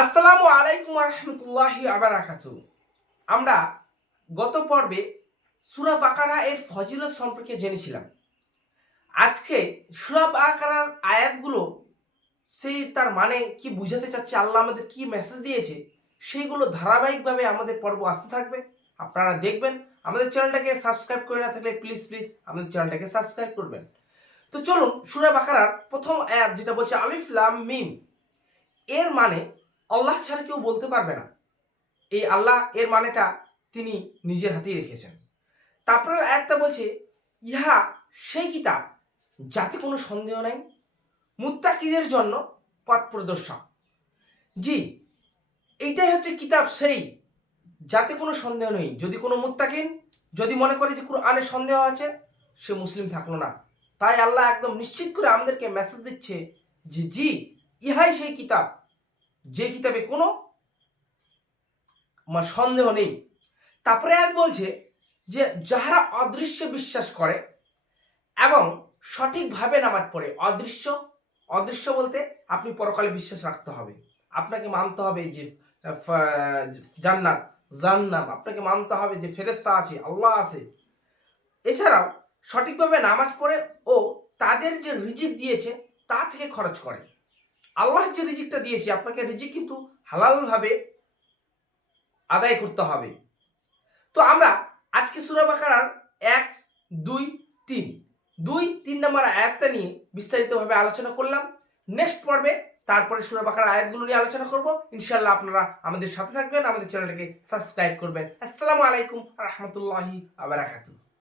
আসসালামু আলাইকুম রহমতুল্লাহি আবারাকাতু। আমরা গত পর্বে সূরা বাকারা এর ফজিলত সম্পর্কে জেনেছিলাম। আজকে সূরা বাকারার আয়াতগুলো তার মানে কি বুঝাতে চাচ্ছে, আল্লাহ আমাদের কি মেসেজ দিয়েছে, সেইগুলো ধারাবাহিকভাবে আমাদের পর্ব আসতে থাকবে। আপনারা দেখবেন। আমাদের চ্যানেলটাকে সাবস্ক্রাইব করে না থাকলে প্লিজ আমাদের চ্যানেলটাকে সাবস্ক্রাইব করবেন। তো চলুন, সূরা বাকারার প্রথম আয়াত যেটা বলছে আলিফ লাম মিম, এর মানে আল্লাহ ছাড়া কেউ বলতে পারবে না। এই আল্লাহ এর মানেটা তিনি নিজের হাতেই রেখেছেন। তারপরে আয়াতটা বলছে ইহা সেই কিতাব যাতে কোনো সন্দেহ নাই, মুত্তাকিদের জন্য পথ প্রদর্শক। জি, এইটাই হচ্ছে কিতাব সেই যাতে কোনো সন্দেহ নেই। যদি কোনো মুত্তাকিন যদি মনে করে যে কুরআনে সন্দেহ আছে, সে মুসলিম থাকলো না। তাই আল্লাহ একদম নিশ্চিত করে আমাদেরকে মেসেজ দিচ্ছে যে জি, ইহাই সেই কিতাব যে কিতাবে কোনো সন্দেহ নেই। তারপরে আয়াত বলছে যে যাহারা অদৃশ্য বিশ্বাস করে এবং সঠিকভাবে নামাজ পড়ে। অদৃশ্য অদৃশ্য বলতে আপনি পরকালে বিশ্বাস রাখতে হবে, আপনাকে মানতে হবে যে জান্নাত জান্নাম, আপনাকে মানতে হবে যে ফেরেশতা আছে, আল্লাহ আছে। এছাড়াও সঠিকভাবে নামাজ পড়ে ও তাদের যে রিজিক দিয়েছে তা থেকে খরচ করে। আল্লাহ যে রিজিকটা দিয়েছে আপনাকে, রিজিক কিন্তু হালালভাবে আদায় করতে হবে। তো আমরা আজকে সূরা বাকারার 1, 2, 3 নম্বর আয়াতটা নিয়ে বিস্তারিতভাবে আলোচনা করলাম। নেক্সট পর্বে তারপরে সূরা বাকারার আয়াতগুলো নিয়ে আলোচনা করব। ইনশাআল্লাহ আপনারা আমাদের সাথে থাকবেন, আমাদের চ্যানেলটাকে সাবস্ক্রাইব করবেন। আসসালামু আলাইকুম রহমতুল্লাহি ওয়া বারাকাতুহু।